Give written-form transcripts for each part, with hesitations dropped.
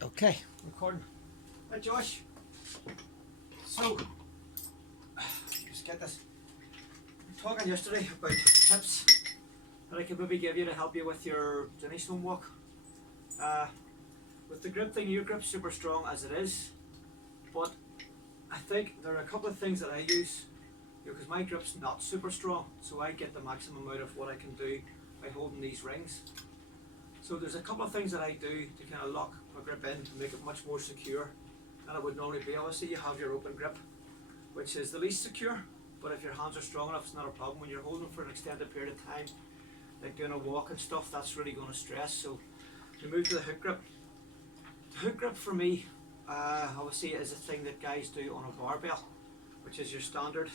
Okay. Recording. Hi Josh. So, just get this. We were talking yesterday about tips that I could maybe give you to help you with your Jenny stone walk. With the grip thing, your grip's super strong as it is, but I think there are a couple of things that I use because my grip's not super strong, so I get the maximum out of what I can do by holding these rings. So there's a couple of things that I do to kind of lock my grip in to make it much more secure than it would normally be. Obviously you have your open grip, which is the least secure, but if your hands are strong enough, it's not a problem. When you're holding for an extended period of time, like doing a walk and stuff, that's really going to stress. So we move to the hook grip. The hook grip for me, obviously is a thing that guys do on a barbell, which is your standard.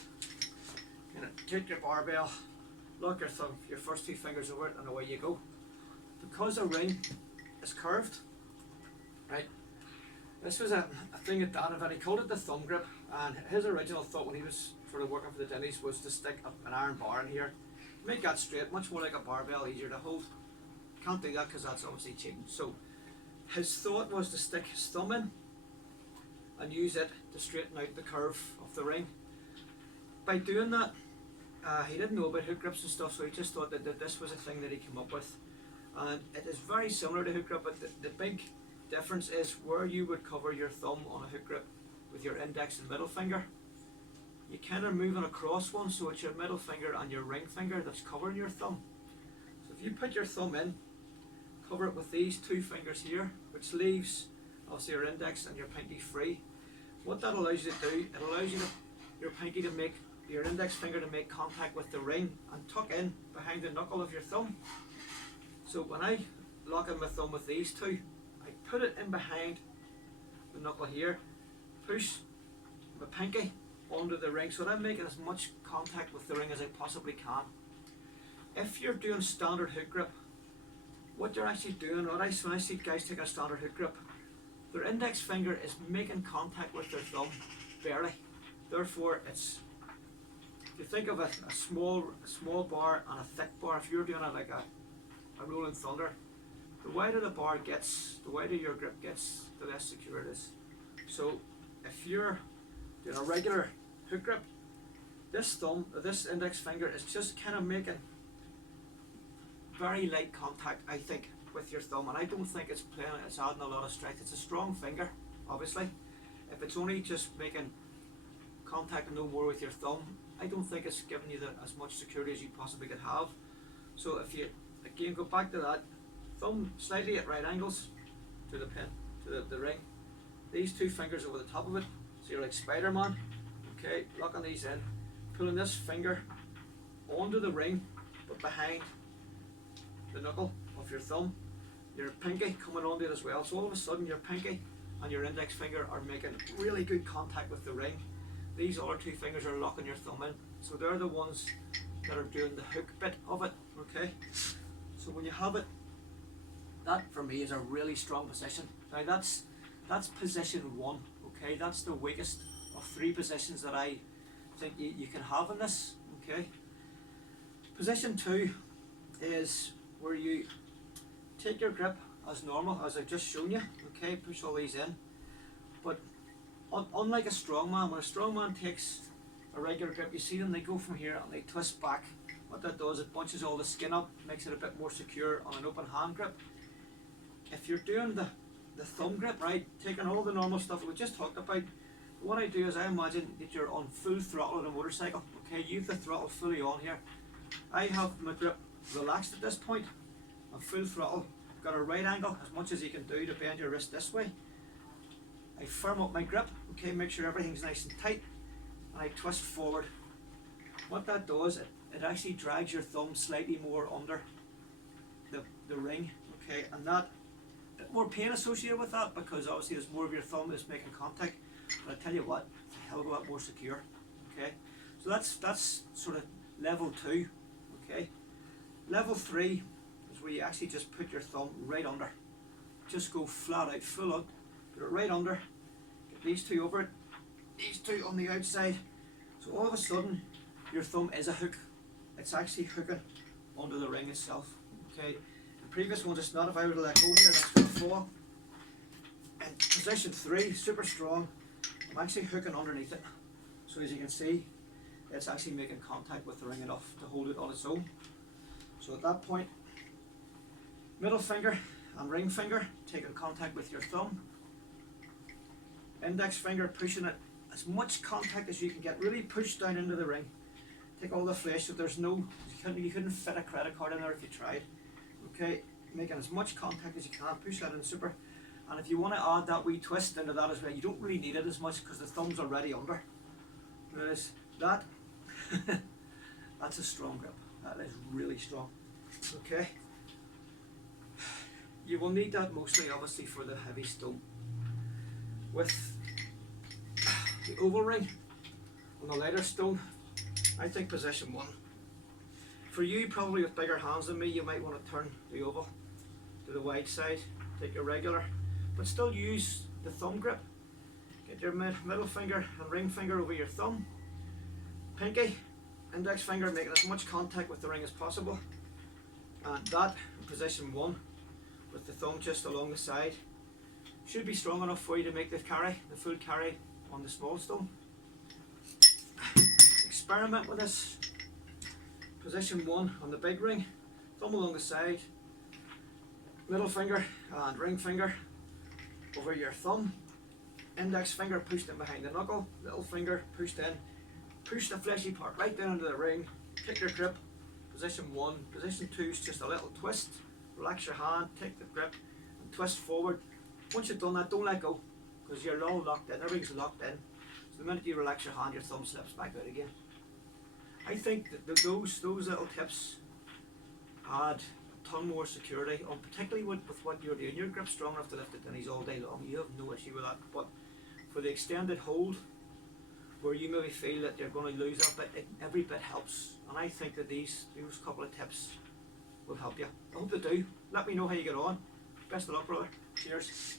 Take your barbell, lock your thumb, your first two fingers over it, and away you go. Because a ring is curved, right? This was a thing that Dan invented. He called it the thumb grip, and his original thought when he was sort of working for the Denny's was to stick an iron bar in here, make that straight, much more like a barbell, easier to hold. Can't do that because that's obviously cheating. So his thought was to stick his thumb in and use it to straighten out the curve of the ring. By doing that, he didn't know about hook grips and stuff, so he just thought that this was a thing that he came up with. And it is very similar to hook grip, but the big difference is where you would cover your thumb on a hook grip with your index and middle finger. You kind of moving across one, so it's your middle finger and your ring finger that's covering your thumb. So if you put your thumb in, cover it with these two fingers here, which leaves obviously your index and your pinky free. What that allows you to do, it allows you your pinky to make your index finger to make contact with the ring and tuck in behind the knuckle of your thumb. So when I lock in my thumb with these two, I put it in behind the knuckle here, push my pinky under the ring, so that I'm making as much contact with the ring as I possibly can. If you're doing standard hook grip, what you're actually doing, when I see guys take a standard hook grip, their index finger is making contact with their thumb, barely. Therefore, if you think of a small bar and a thick bar, if you're doing it like a rolling thunder, the wider the bar gets, the wider your grip gets, the less secure it is. So if you're doing a regular hook grip, this index finger is just kind of making very light contact, I think, with your thumb, and I don't think it's adding a lot of strength. It's a strong finger, obviously. If it's only just making contact and no more with your thumb, I don't think it's giving you as much security as you possibly could have. So if you again go back to that, thumb slightly at right angles to the pin, to the ring. These two fingers over the top of it, so you're like Spider-Man. Okay, locking these in, pulling this finger onto the ring, but behind the knuckle of your thumb. Your pinky coming onto it as well. So all of a sudden your pinky and your index finger are making really good contact with the ring. These other two fingers are locking your thumb in. So they're the ones that are doing the hook bit of it. Okay. So when you have it, that for me is a really strong position. Now that's position one. Okay, that's the weakest of three positions that I think you can have in this. Okay. Position two is where you take your grip as normal, as I've just shown you. Okay, push all these in. But unlike a strongman, when a strongman takes a regular grip, you see them, they go from here and they twist back. What that does, it bunches all the skin up, makes it a bit more secure on an open hand grip. If you're doing the thumb grip, right, taking all the normal stuff that we just talked about, what I do is I imagine that you're on full throttle on a motorcycle. Okay, you have the throttle fully on here. I have my grip relaxed at this point. I'm full throttle, got a right angle as much as you can do to bend your wrist this way. I firm up my grip, okay, make sure everything's nice and tight, and I twist forward. What that does, it actually drags your thumb slightly more under the ring, okay, and that, a bit more pain associated with that because obviously there's more of your thumb that's making contact, but I tell you what, it's a hell of a lot more secure, okay. So that's sort of level 2, okay. Level 3 is where you actually just put your thumb right under. Just go flat out, full out, put it right under, get these two over it, these two on the outside. So all of a sudden, your thumb is a hook. It's actually hooking onto the ring itself. Okay. The previous ones it's not. If I were to let go here, that's going to fall. Position 3, super strong. I'm actually hooking underneath it. So as you can see, it's actually making contact with the ring enough to hold it on its own. So at that point, middle finger and ring finger taking contact with your thumb. Index finger pushing it as much contact as you can get. Really push down into the ring. Take all the flesh so there's no, you couldn't fit a credit card in there if you tried. Okay, making as much contact as you can. Push that in super. And if you want to add that wee twist into that as well, you don't really need it as much because the thumb's already under. Notice that. That's a strong grip. That is really strong. Okay. You will need that mostly obviously for the heavy stone. With the oval ring on the lighter stone, I think position 1. For you probably with bigger hands than me, you might want to turn the oval to the wide side, take your regular, but still use the thumb grip. Get your middle finger and ring finger over your thumb, pinky, index finger making as much contact with the ring as possible, and that in position 1 with the thumb just along the side should be strong enough for you to make the carry, the full carry on the small stone. Experiment with this. Position 1 on the big ring, thumb along the side, middle finger and ring finger over your thumb, index finger pushed in behind the knuckle, little finger pushed in, push the fleshy part right down into the ring, take your grip, position 1, position 2 is just a little twist, relax your hand, take the grip and twist forward. Once you've done that, don't let go because you're all locked in, everything's locked in. So the minute you relax your hand, your thumb slips back out again. I think that those little tips add a ton more security, particularly with what you're doing. Your grip's strong enough to lift the tennies all day long, you have no issue with that, but for the extended hold, where you maybe feel that you're going to lose that bit, every bit helps, and I think that those couple of tips will help you. I hope they do. Let me know how you get on. Best of luck, brother. Cheers.